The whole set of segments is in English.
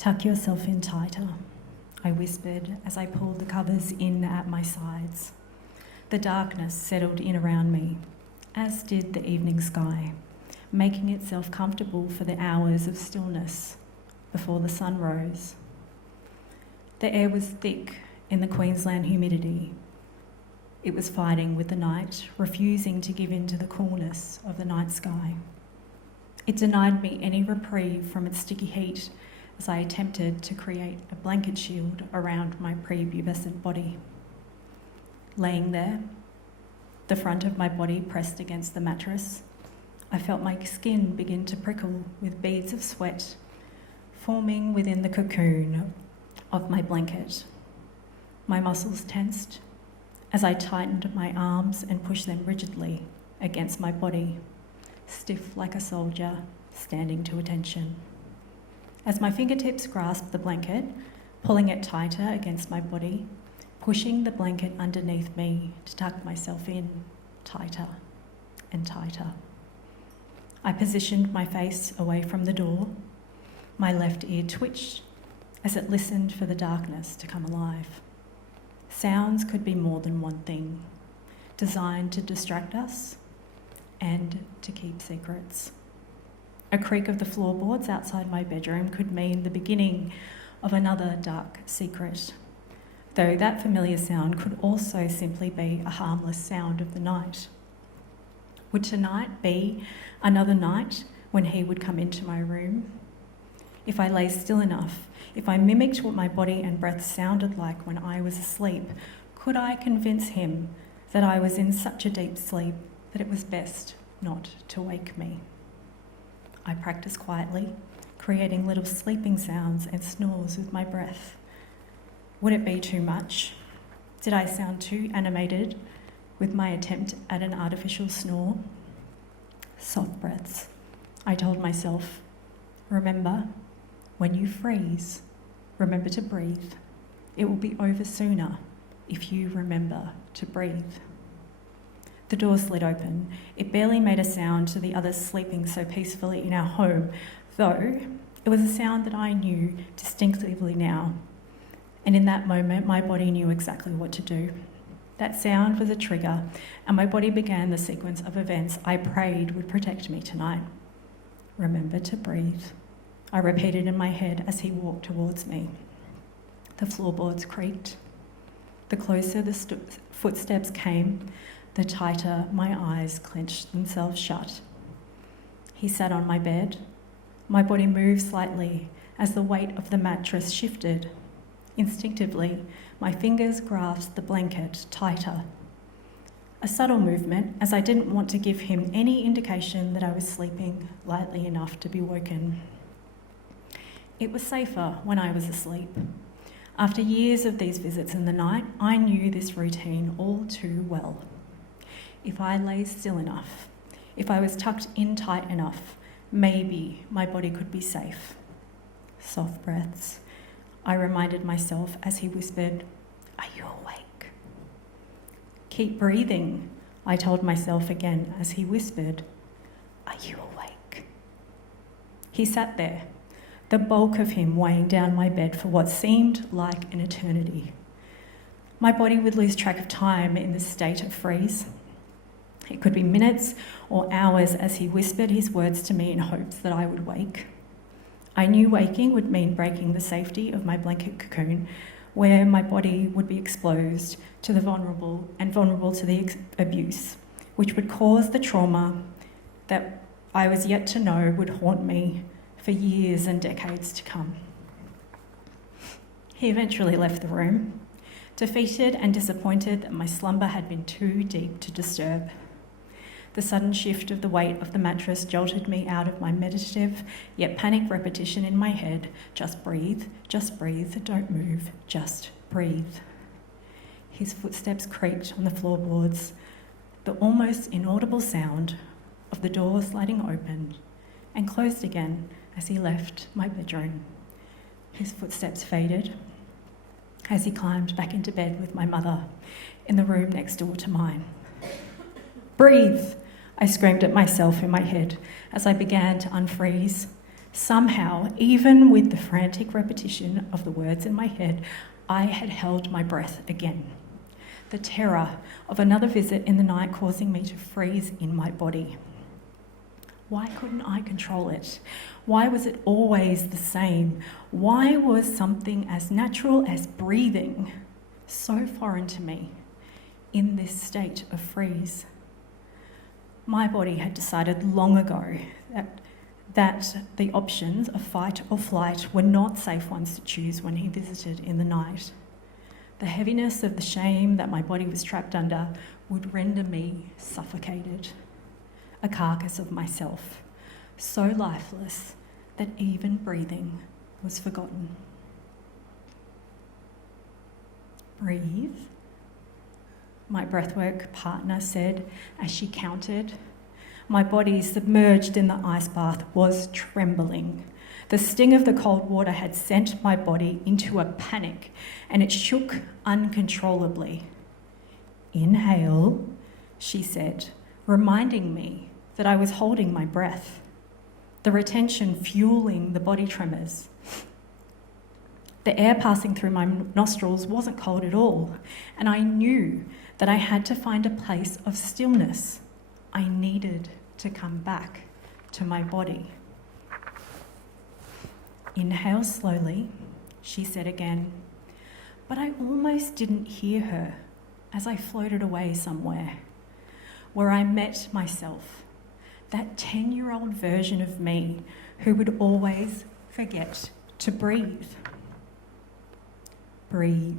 Tuck yourself in tighter, I whispered as I pulled the covers in at my sides. The darkness settled in around me, as did the evening sky, making itself comfortable for the hours of stillness before the sun rose. The air was thick in the Queensland humidity. It was fighting with the night, refusing to give in to the coolness of the night sky. It denied me any reprieve from its sticky heat as I attempted to create a blanket shield around my prepubescent body. Laying there, the front of my body pressed against the mattress, I felt my skin begin to prickle with beads of sweat forming within the cocoon of my blanket. My muscles tensed as I tightened my arms and pushed them rigidly against my body, stiff like a soldier standing to attention. As my fingertips grasped the blanket, pulling it tighter against my body, pushing the blanket underneath me to tuck myself in tighter and tighter. I positioned my face away from the door. My left ear twitched as it listened for the darkness to come alive. Sounds could be more than one thing, designed to distract us and to keep secrets. A creak of the floorboards outside my bedroom could mean the beginning of another dark secret, though that familiar sound could also simply be a harmless sound of the night. Would tonight be another night when he would come into my room? If I lay still enough, if I mimicked what my body and breath sounded like when I was asleep, could I convince him that I was in such a deep sleep that it was best not to wake me? I practiced quietly, creating little sleeping sounds and snores with my breath. Would it be too much? Did I sound too animated with my attempt at an artificial snore? Soft breaths, I told myself. Remember, when you freeze, remember to breathe. It will be over sooner if you remember to breathe. The door slid open. It barely made a sound to the others sleeping so peacefully in our home, though it was a sound that I knew distinctively now. And in that moment, my body knew exactly what to do. That sound was a trigger, and my body began the sequence of events I prayed would protect me tonight. Remember to breathe, I repeated in my head as he walked towards me. The floorboards creaked. The closer the footsteps came, the tighter my eyes clenched themselves shut. He sat on my bed. My body moved slightly as the weight of the mattress shifted. Instinctively, my fingers grasped the blanket tighter. A subtle movement, as I didn't want to give him any indication that I was sleeping lightly enough to be woken. It was safer when I was asleep. After years of these visits in the night, I knew this routine all too well. If I lay still enough, if I was tucked in tight enough, maybe my body could be safe. Soft breaths, I reminded myself as he whispered, "Are you awake?" "Keep breathing," I told myself again as he whispered, "Are you awake?" He sat there, the bulk of him weighing down my bed for what seemed like an eternity. My body would lose track of time in this state of freeze. It could be minutes or hours as he whispered his words to me in hopes that I would wake. I knew waking would mean breaking the safety of my blanket cocoon, where my body would be exposed to the vulnerable to the abuse, which would cause the trauma that I was yet to know would haunt me for years and decades to come. He eventually left the room, defeated and disappointed that my slumber had been too deep to disturb. The sudden shift of the weight of the mattress jolted me out of my meditative yet panicked repetition in my head, just breathe, don't move, just breathe. His footsteps creaked on the floorboards, the almost inaudible sound of the door sliding open and closed again as he left my bedroom. His footsteps faded as he climbed back into bed with my mother in the room next door to mine. "Breathe!" I screamed at myself in my head as I began to unfreeze, Somehow, even with the frantic repetition of the words in my head, I had held my breath again. The terror of another visit in the night causing me to freeze in my body. Why couldn't I control it? Why was it always the same? Why was something as natural as breathing so foreign to me in this state of freeze? My body had decided long ago that the options of fight or flight were not safe ones to choose when he visited in the night. The heaviness of the shame that my body was trapped under would render me suffocated, a carcass of myself, so lifeless that even breathing was forgotten. Breathe, my breathwork partner said as she counted. My body, submerged in the ice bath, was trembling. The sting of the cold water had sent my body into a panic, and it shook uncontrollably. Inhale, she said, reminding me that I was holding my breath, the retention fueling the body tremors. The air passing through my nostrils wasn't cold at all, and I knew that I had to find a place of stillness. I needed to come back to my body. Inhale slowly, she said again, but I almost didn't hear her as I floated away somewhere, where I met myself, that 10-year-old version of me who would always forget to breathe. Breathe,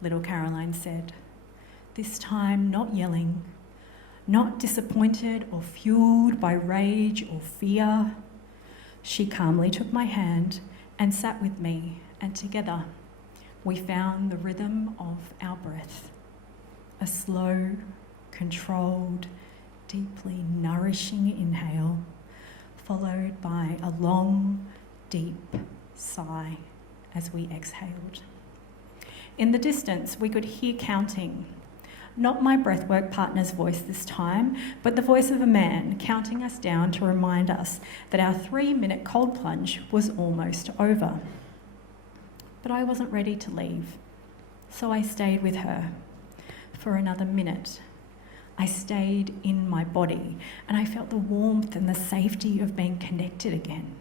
little Caroline said, this time not yelling, not disappointed or fueled by rage or fear. She calmly took my hand and sat with me, and together we found the rhythm of our breath, a slow, controlled, deeply nourishing inhale, followed by a long, deep sigh as we exhaled. In the distance, we could hear counting. Not my breathwork partner's voice this time, but the voice of a man counting us down to remind us that our 3-minute cold plunge was almost over. But I wasn't ready to leave, so I stayed with her for another minute. I stayed in my body, and I felt the warmth and the safety of being connected again.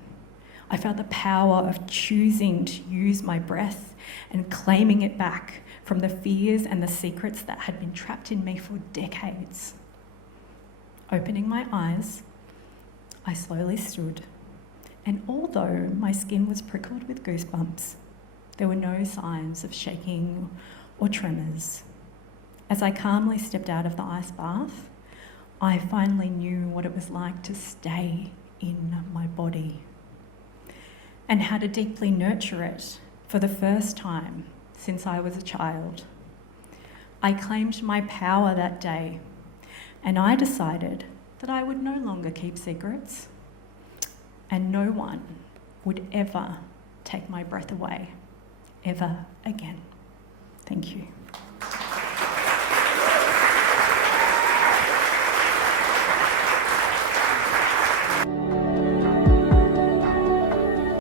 I felt the power of choosing to use my breath and claiming it back from the fears and the secrets that had been trapped in me for decades. Opening my eyes, I slowly stood, and although my skin was prickled with goosebumps, there were no signs of shaking or tremors. As I calmly stepped out of the ice bath, I finally knew what it was like to stay in my body and how to deeply nurture it for the first time since I was a child. I claimed my power that day, and I decided that I would no longer keep secrets, and no one would ever take my breath away, ever again. Thank you.